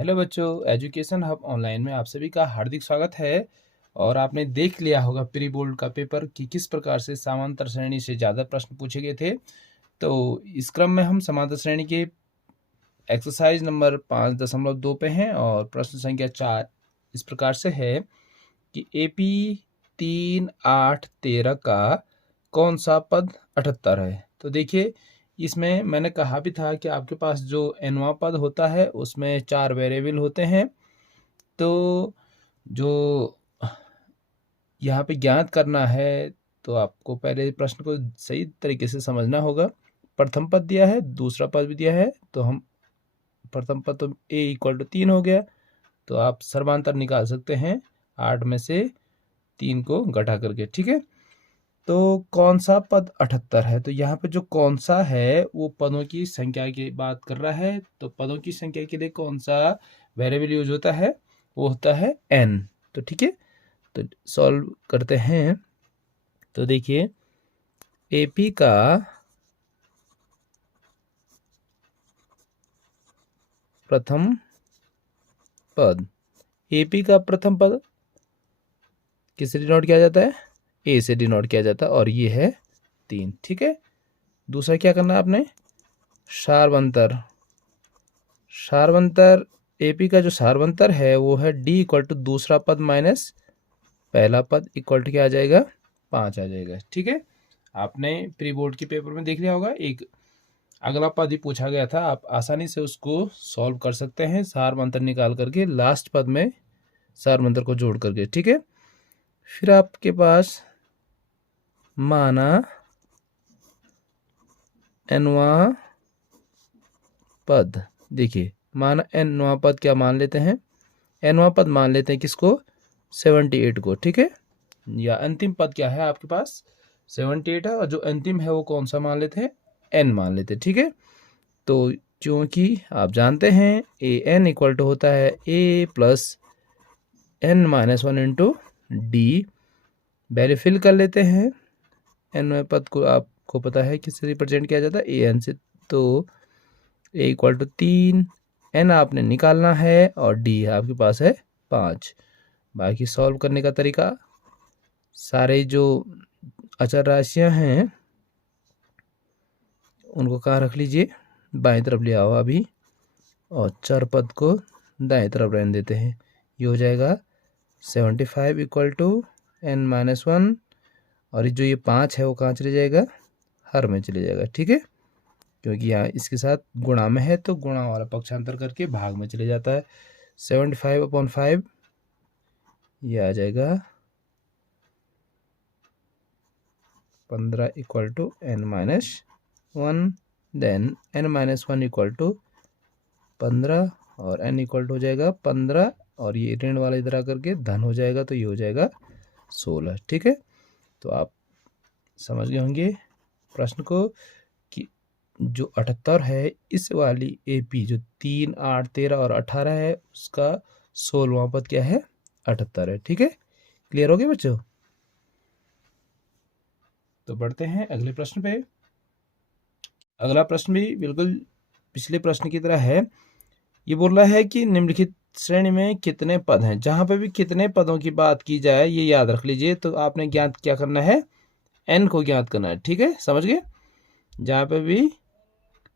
Hello बच्चों, education hub online में आप सभी का हार्दिक स्वागत है। और आपने देख लिया होगा प्री बोर्ड का पेपर कि किस प्रकार से समांतर श्रेणी से ज़्यादा प्रश्न पूछे गए थे। तो इस क्रम में हम समांतर श्रेणी के एक्सरसाइज नंबर 5.2 पे हैं और प्रश्न संख्या 4 इस प्रकार से है कि AP 3, 8, 13 का कौन सा पद 78 है। तो देखिए, इसमें मैंने कहा भी था कि आपके पास जो nवां पद होता है उसमें 4 वेरिएबल होते हैं। तो जो यहाँ पे ज्ञात करना है तो आपको पहले प्रश्न को सही तरीके से समझना होगा। प्रथम पद दिया है, दूसरा पद भी दिया है, तो हम प्रथम पद तो a = 3 हो गया, तो आप सर्वांतर निकाल सकते हैं 8 में से 3 को घटा करके। ठीक है, तो कौन सा पद 78 है। तो यहाँ पे जो कौन सा है वो पदों की संख्या की बात कर रहा है। तो पदों की संख्या के लिए कौन सा वेरिएबल यूज होता है, वो होता है n। तो ठीक है, तो सॉल्व करते हैं। तो देखिए, AP का प्रथम पद, AP का प्रथम पद किससे डिनोट किया जाता है, A से डिनोट किया जाता है, और ये है 3। ठीक है, दूसरा क्या करना है आपने, सार्वंतर। सार्वंतर AP का जो सार्वंतर है वो है D = दूसरा पद माइनस पहला पद इक्वल टू क्या आ जाएगा, 5 आ जाएगा। ठीक है, आपने प्री बोर्ड के पेपर में देख लिया होगा, एक अगला पद ही पूछा गया था, आप आसानी से उसको सॉल्व कर सकते हैं सार्वंतर निकाल करके, लास्ट पद में सार्वंतर को जोड़ करके। ठीक है, फिर आपके पास माना nवां पद, देखिए माना nवां पद क्या मान लेते हैं, nवां पद मान लेते हैं किसको, 78 को। ठीक है, या अंतिम पद क्या है आपके पास, 78 है, और जो अंतिम है वो कौन सा मान लेते हैं, n मान लेते हैं। ठीक है, तो क्योंकि आप जानते हैं an = होता है a + n-1 into d. Value fill कर लेते हैं, n पद को आपको पता है किससे रिप्रेजेंट किया जाता है, an से। तो a = 3, n आपने निकालना है और d आपके पास है 5। बाकी सॉल्व करने का तरीका, सारे जो अचर राशियां हैं उनको कहाँ रख लीजिए, बाएं तरफ ले आओ अभी, और चर पद को दाएं तरफ रहने देते हैं। ये हो जाएगा 75 = n-1, और जो ये 5 है वो कहाँ चले जाएगा, हर में चले जाएगा। ठीक है, क्योंकि यहाँ इसके साथ गुणा में है तो गुणा वाला पक्षांतर करके भाग में चले जाता है। 75/5 ये आ जाएगा 15 = n-1, देन n-1 = 15, और n = हो जाएगा 15, और ये ऋण वाला इधर आकर के धन हो जाएगा, तो ये हो जाएगा 16। ठीक है, तो आप समझ गए होंगे प्रश्न को कि जो 78 है, इस वाली AP जो 3, 8, 13 और 18 है उसका 16वां पद क्या है, 78 है। ठीक है, क्लियर हो गया बच्चों। तो बढ़ते हैं अगले प्रश्न पे। अगला प्रश्न भी बिल्कुल पिछले प्रश्न की तरह है। ये बोल रहा है कि निम्नलिखित श्रेणी में कितने पद हैं। जहां पे भी कितने पदों की बात की जाए ये याद रख लीजिए। तो आपने ज्ञात क्या करना है, n को ज्ञात करना है। ठीक है, समझ गए, जहां पे भी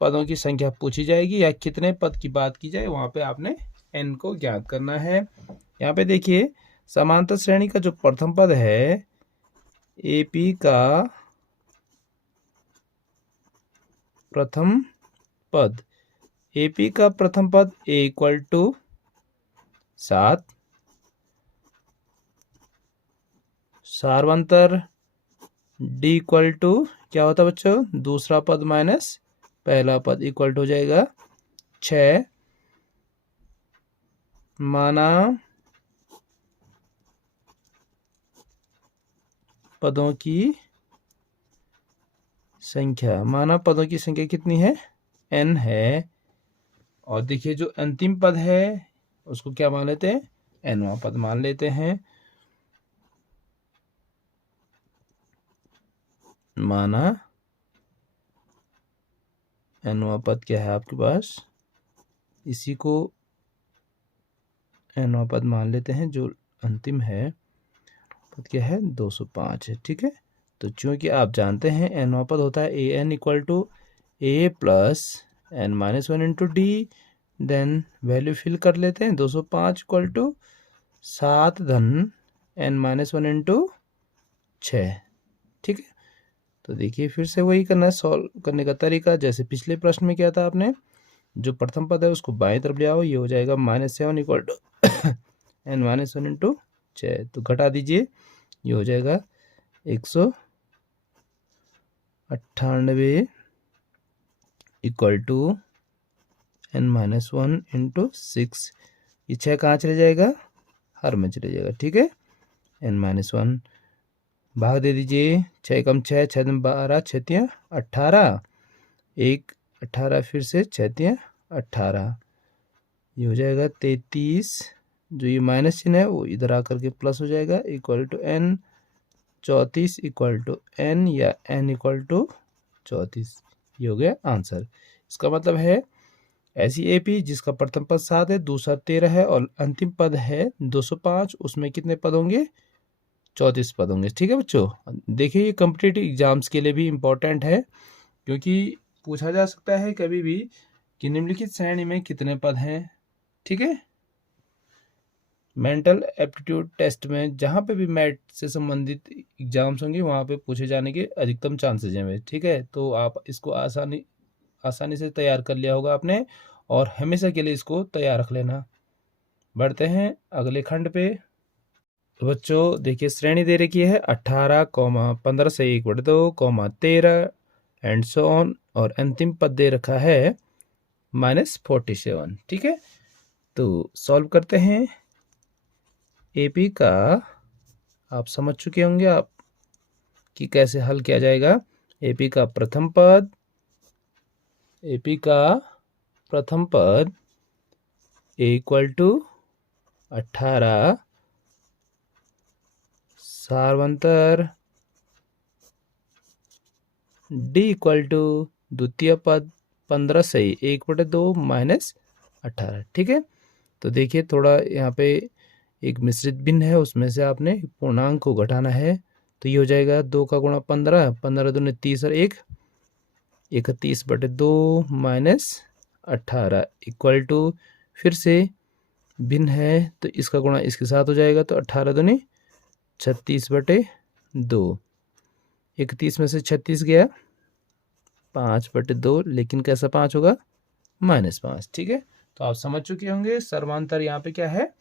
पदों की संख्या पूछी जाएगी या कितने पद की बात की जाए वहां पे आपने n को ज्ञात करना है। यहाँ पे देखिए, समांतर श्रेणी का जो प्रथम पद है AP का प्रथम पद, AP का प्रथम पद a = 7, सार्वंतर D = क्या होता है बच्चों, दूसरा पद माइनस पहला पद इक्वल हो जाएगा 6। माना पदों की संख्या, माना पदों की संख्या कितनी है, n है, और देखिए जो अंतिम पद है उसको क्या मान लेते हैं, nवां पद मान लेते हैं। माना nवां पद क्या है आपके पास, इसी को nवां पद मान लेते हैं, जो अंतिम है पद क्या है 205 है, ठीक है। तो चूंकि आप जानते हैं nवां पद होता है an equal to a plus n minus one into d, then value fill कर लेते हैं 205 इक्वल टू 7 धन n माइनस वन इंटू 6, ठीक है। तो देखिए फिर से वही करना है, सॉल्व करने का तरीका जैसे पिछले प्रश्न में किया था आपने। जो प्रथम पद है उसको बाएं तरफ ले आओ, ये हो जाएगा -7 equal to n minus one into 6, तो घटा दीजिए, ये हो जाएगा 198 equal to n minus one into 6। ये 6 कहाँ चले जाएगा, हर में चले जाएगा, ठीक है। n माइनस वन भाग दे दीजिए, 6 कम 6, 6 में 12, 6 18, 1 18 फिर से 6 18, ये हो जाएगा 33। जो ये माइनस चिन्ह है वो इधर आकर के प्लस हो जाएगा, equal to n 34 equal to n या n इक्वल टू 34, ये हो गया आंसर। इसका मतलब है ऐसी एपी जिसका प्रथम पद 7 है, दूसरा 13 है और अंतिम पद है 205, उसमें कितने पद होंगे, 34 पद होंगे, ठीक है बच्चों। देखिए ये कॉम्पिटिटिव एग्जाम्स के लिए भी इम्पोर्टेंट है, क्योंकि पूछा जा सकता है कभी भी कि निम्नलिखित श्रेणी में कितने पद हैं, ठीक है। मेंटल एप्टीट्यूड टेस्ट में जहाँ पे भी मैथ से संबंधित एग्जाम्स होंगे वहाँ पे पूछे जाने के अधिकतम चांसेज हैं, ठीक है। तो आप इसको आसानी से तैयार कर लिया होगा आपने, और हमेशा के लिए इसको तैयार रख लेना। बढ़ते हैं अगले खंड पे। तो बच्चों देखिए श्रेणी दे रखी है 18, 15 से 1/2, 13 एंड सो ऑन, और अंतिम पद दे रखा है -47, ठीक है। तो सॉल्व करते हैं। एपी का आप समझ चुके होंगे आप कि कैसे हल किया जाएगा। एपी का प्रथम पद ए इक्वल टू 18, सार्वंतर डी इक्वल टू द्वितीय पद 15 से 1/2 -18, ठीक है। तो देखिए थोड़ा यहाँ पे एक मिश्रित भिन्न है, उसमें से आपने पूर्णांक को घटाना है, तो ये हो जाएगा 2 का गुणा 15, 15 दूनी 30 और 1 31/2 -18 इक्वल टू, फिर से भिन्न है तो इसका गुणा इसके साथ हो जाएगा, तो 18 दूनी 36/2, 31 में से 36 गया 5/2, लेकिन कैसा 5 होगा, -5, ठीक है। तो आप समझ चुके होंगे सर्वांतर यहाँ पे क्या है,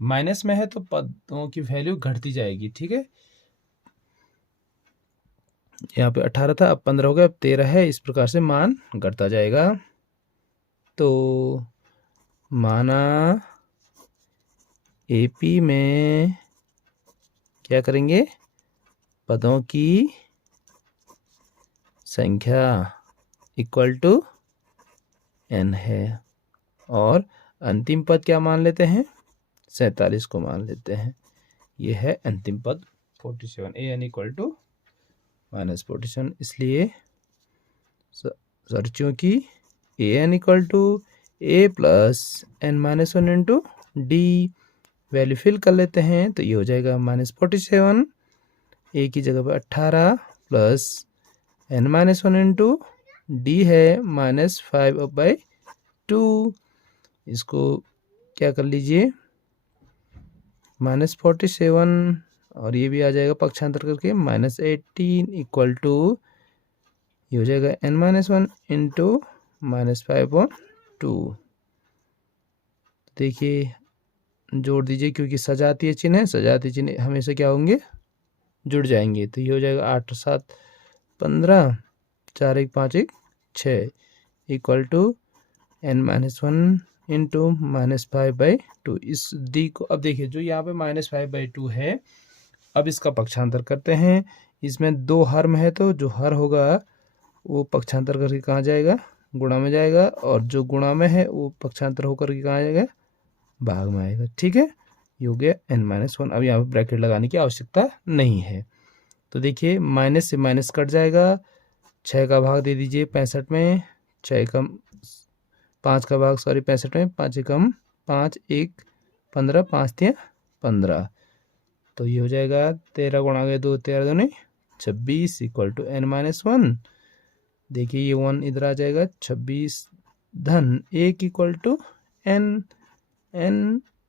माइनस में है तो पदों की वैल्यू घटती जाएगी, ठीक है। यहाँ पे 18 था, अब 15 हो गया, अब 13 है, इस प्रकार से मान घटता जाएगा। तो माना एपी में क्या करेंगे, पदों की संख्या इक्वल टू n है, और अंतिम पद क्या मान लेते हैं, 47 को मान लेते हैं। ये है अंतिम पद 47, an इक्वल टू -47, इसलिए चूंकि an equal to a plus n-1 into d, value fill कर लेते हैं, तो ये हो जाएगा -47, a की जगह पर 18 प्लस n-1 इंटू डी है -5/2, इसको क्या कर लीजिए -47, और ये भी आ जाएगा पक्षांतर करके -18 इक्वल टू, ये हो जाएगा n-1 इंटू -5/2। देखिए जोड़ दीजिए, क्योंकि सजातीय चिन्ह है, सजातीय चिन्ह हमेशा क्या होंगे, जुड़ जाएंगे। तो ये हो जाएगा 8 7 15, 4 1 5 1 6 इक्वल टू n-1 इंटू -5/2। इस डी को अब देखिए, जो यहाँ पे -5/2 है, अब इसका पक्षांतर करते हैं। इसमें 2 हर में है, तो जो हर होगा वो पक्षांतर करके कहाँ जाएगा, गुणा में जाएगा, और जो गुणा में है वो पक्षांतर होकर के कहाँ जाएगा, भाग में आएगा, ठीक है। ये हो गया n-1। अब यहाँ पे ब्रैकेट लगाने की आवश्यकता नहीं है। तो देखिए माइनस से माइनस कट जाएगा, 6 का भाग दे दीजिए 65 में, 6 कम 5 का भाग 65 में, 5 कम 5 1 15, 5 3 15, तो ये हो जाएगा 13 गुणा गए 2, 13 दूनी 26 इक्वल टू n-1। देखिए ये 1 इधर आ जाएगा, 26 धन 1 equal to n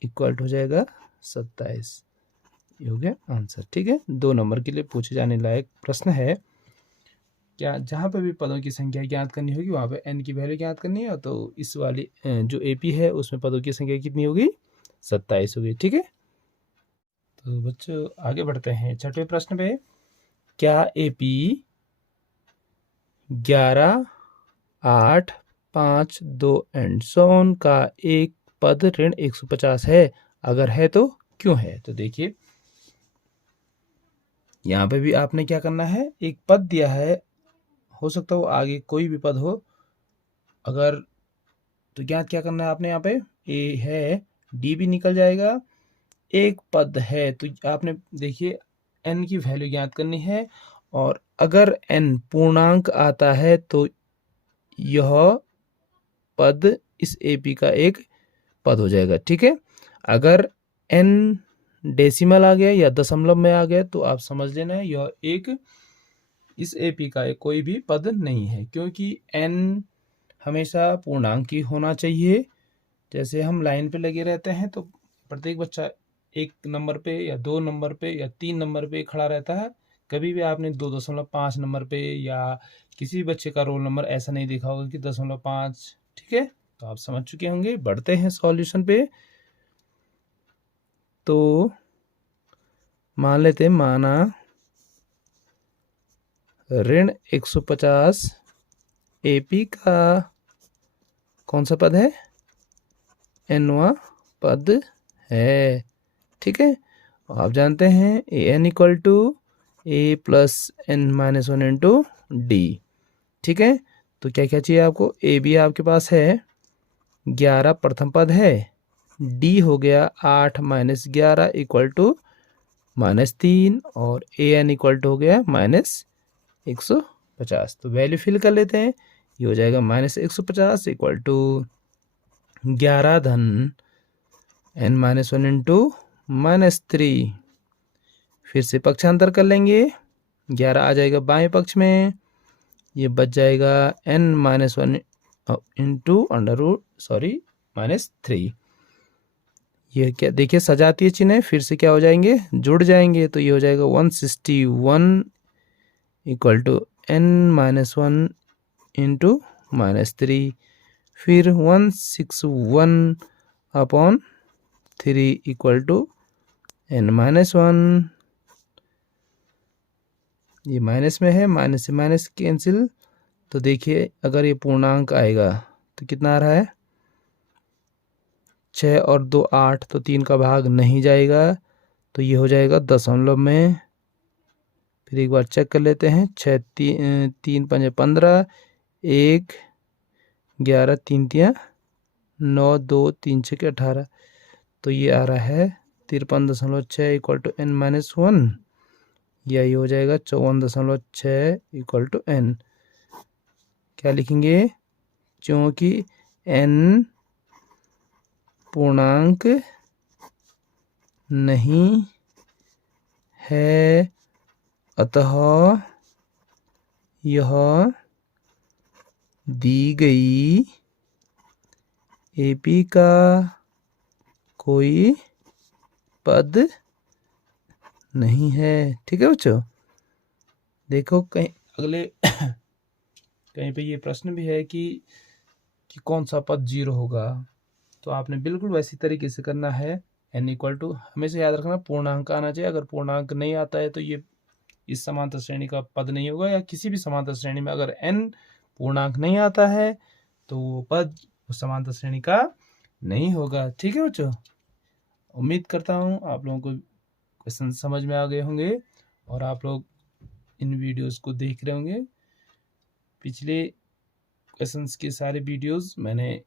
equal to हो जाएगा 27। ये हो गया आंसर। ठीक है, 2 नंबर के लिए पूछे जाने लायक प्रश्न है। क्या जहाँ पे भी पदों की संख्या ज्ञात करनी होगी वहाँ पे n की वैल्यू ज्ञात करनी है, तो इस वाली जो AP है उसमें पदों की संख्या कितनी होगी, 27 होगी। ठीक है, तो बच्चों आगे बढ़ते हैं 6वें प्रश्न पे। क्या AP 11, 8, 5, 2 एंड सो ऑन का एक पद ऋण 150 है? अगर है तो क्यों है? तो देखिए यहाँ पे भी आपने क्या करना है, एक पद दिया है, हो सकता हो आगे कोई भी पद हो, अगर तो ज्ञात क्या करना है आपने, यहाँ पे ए है, डी भी निकल जाएगा, एक पद है तो आपने देखिए n की वैल्यू ज्ञात करनी है, और अगर n पूर्णांक आता है तो यह पद इस AP का एक पद हो जाएगा। ठीक है, अगर n डेसिमल आ गया या दशमलव में आ गया तो आप समझ लेना है यह एक इस AP का एक कोई भी पद नहीं है, क्योंकि n हमेशा पूर्णांक ही होना चाहिए। जैसे हम लाइन पे लगे रहते हैं तो प्रत्येक बच्चा 1 नंबर पे या 2 नंबर पे या 3 नंबर पे खड़ा रहता है, कभी भी आपने 2.5 नंबर पे या किसी भी बच्चे का रोल नंबर ऐसा नहीं देखा होगा कि 0.5। ठीक है, तो आप समझ चुके होंगे। बढ़ते हैं सॉल्यूशन पे। तो मान लेते हैं, माना ऋण 150 AP का कौन सा पद है, nवां पद है। ठीक है, आप जानते हैं an equal to a plus n-1 into d. ठीक है, तो क्या क्या चाहिए आपको, a भी आपके पास है, 11 प्रथम पद है, d हो गया 8 माइनस 11 इक्वल टू -3, और an इक्वल टू हो गया -150। तो वैल्यू फिल कर लेते हैं, ये हो जाएगा -150 इक्वल टू 11 धन n-1 इंटू -3। फिर से पक्षांतर कर लेंगे, 11 आ जाएगा बाएं पक्ष में, ये बच जाएगा n-1 इंटू -3। ये क्या देखिए सजातीय चिन्ह है, फिर से क्या हो जाएंगे, जुड़ जाएंगे, तो ये हो जाएगा 161 इक्वल टू n-1 इंटू -3, फिर 161 अपॉन 3 इक्वल टू n-1। ये माइनस में है, माइनस से माइनस कैंसिल, तो देखिए अगर ये पूर्णांक आएगा तो कितना आ रहा है, 6 और 2 8, तो 3 का भाग नहीं जाएगा, तो ये हो जाएगा दशमलव में। फिर एक बार चेक कर लेते हैं, 6 3 5 15, 1 11 3 3 9 2 3 6 18, तो ये आ रहा है 53.6 इक्वल टू n-1, या ये हो जाएगा 54.6 इक्वल टू n। क्या लिखेंगे, क्योंकि n पूर्णांक नहीं है, अतः यह दी गई AP का कोई पद नहीं है। ठीक है बच्चों, देखो कहीं अगले कहीं पे ये प्रश्न भी है कि कौन सा पद 0 होगा, तो आपने बिल्कुल वैसी तरीके से करना है। n इक्वल टू हमेशा याद रखना पूर्णांक आना चाहिए, अगर पूर्णांक नहीं आता है तो ये इस समांतर श्रेणी का पद नहीं होगा, या किसी भी समांतर श्रेणी में अगर n पूर्णांक नहीं आता है तो वो पद उस समांतर श्रेणी का नहीं होगा। ठीक है बच्चों, उम्मीद करता हूँ आप लोगों को क्वेश्चन समझ में आ गए होंगे और आप लोग इन वीडियोस को देख रहे होंगे। पिछले क्वेश्चंस के सारे वीडियोस मैंने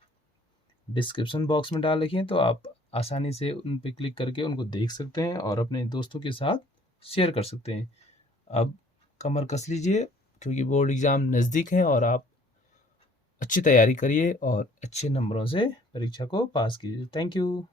डिस्क्रिप्शन बॉक्स में डाल रखे हैं, तो आप आसानी से उन पर क्लिक करके उनको देख सकते हैं और अपने दोस्तों के साथ शेयर कर सकते हैं। अब कमर कस लीजिए, क्योंकि बोर्ड एग्ज़ाम नज़दीक है, और आप अच्छी तैयारी करिए और अच्छे नंबरों से परीक्षा को पास कीजिए। Thank you.